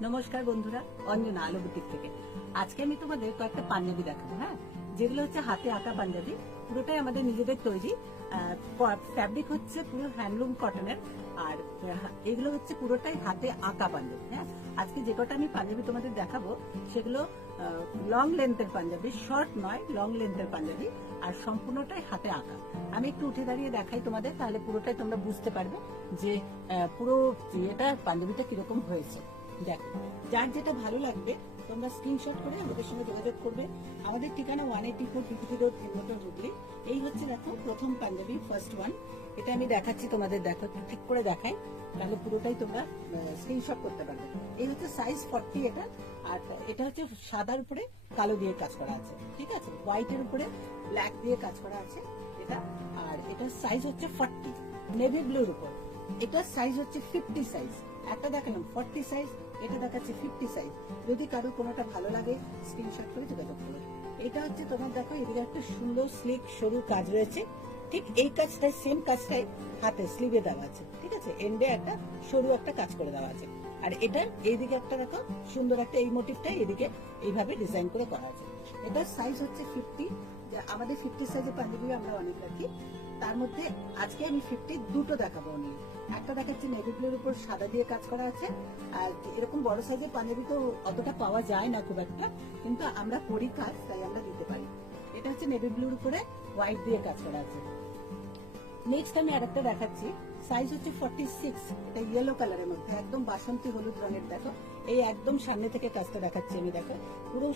নমস্কার বন্ধুরা, অঞ্জনা আলো বুটিক থেকে। আজকে আমি তোমাদের কয়েকটা পাঞ্জাবি দেখাবো। হ্যাঁ, যেগুলো হচ্ছে হাতে আঁকা পাঞ্জাবি, পুরোটাই আমাদের নিজেদের তৈরি। ফ্যাব্রিক হচ্ছে পুরো হ্যান্ডলুম কটনের, আর এগুলো হচ্ছে পুরোটাই হাতে আঁকা পাঞ্জাবি। হ্যাঁ, আজকে যে কটা আমি পাঞ্জাবি তোমাদের দেখাবো সেগুলো লং লেন্থের পাঞ্জাবি, শর্ট নয়, লং লেন্থের পাঞ্জাবি, আর সম্পূর্ণটাই হাতে আঁকা। আমি একটু উঠে দাঁড়িয়ে দেখাই তোমাদের, তাহলে পুরোটাই তোমরা বুঝতে পারবে যে পুরো এটা পাঞ্জাবিটা কিরকম হয়েছে। দেখো, যার যেটা ভালো লাগবে তোমরা স্ক্রিনশট করে আমাদের সঙ্গে যোগাযোগ করবে। আমাদের ঠিকানা 184 পিপিটি রোড, হেমলতা, হুগলি। এই হচ্ছে দেখো প্রথম পাঞ্জাবি, ফার্স্ট ওয়ান। এটা আমি দেখাচ্ছি তোমাদের, দেখো একটু ঠিক করে দেখাই, তাহলে পুরোটাই তোমরা স্ক্রিনশট করতে পারবে। এই হচ্ছে সাইজ 40 এটা, আর এটা হচ্ছে সাদার উপরে কালো দিয়ে কাজ করা আছে, ঠিক আছে, হোয়াইটের উপরে ব্ল্যাক দিয়ে কাজ করা আছে এটা। আর এটার সাইজ হচ্ছে 40, নেভি ব্লুর উপর। এটার সাইজ হচ্ছে 50 সাইজ। একটা দেখালাম 40 সাইজ, এটা দেখাচ্ছে 50 সাইজ। যদি কারো কোনোটা ভালো লাগে স্ক্রিনশট করে যোগাযোগ করো। এটা হচ্ছে তোমার দেখো, এদিকে একটা সুন্দর স্লিক সরু কাজ রয়েছে, ঠিক এই কাজটাই, সেম কাজটাই হাতে স্লিভে দেওয়া আছে, ঠিক আছে, এন্ডে একটা সরু একটা কাজ করে দেওয়া আছে। আর এটার এইদিকে একটা দেখো সুন্দর একটা এই মোটিভটাই এদিকে এইভাবে ডিজাইন করে করা আছে। এটার সাইজ হচ্ছে 50। আমাদের 50 সাইজের পাঞ্জাবি আমরা অনেক রাখি, তার মধ্যে আজকে আমি 50 দুটো দেখাবো। অনেক একটা দেখাচ্ছি নেভি ব্লুর উপর সাদা দিয়ে কাজ করা আছে। আর এরকম বড় সাইজের পাঞ্জাবি তো অতটা পাওয়া যায় না খুব একটা, কিন্তু আমরা করি কাজ, তাই আমরা দিতে পারি। এটা হচ্ছে নেভি ব্লুর উপরে হোয়াইট দিয়ে কাজ করা আছে। নেক্সট আমি আরেকটা দেখাচ্ছি, সাইজ হচ্ছে 46। এটা ইয়েলো কালারের মধ্যে একদম বাসন্তী হলুদ রঙের। দেখো, এই একদম সামনে থেকে কাজটা দেখাচ্ছি আমি, দেখো পুরো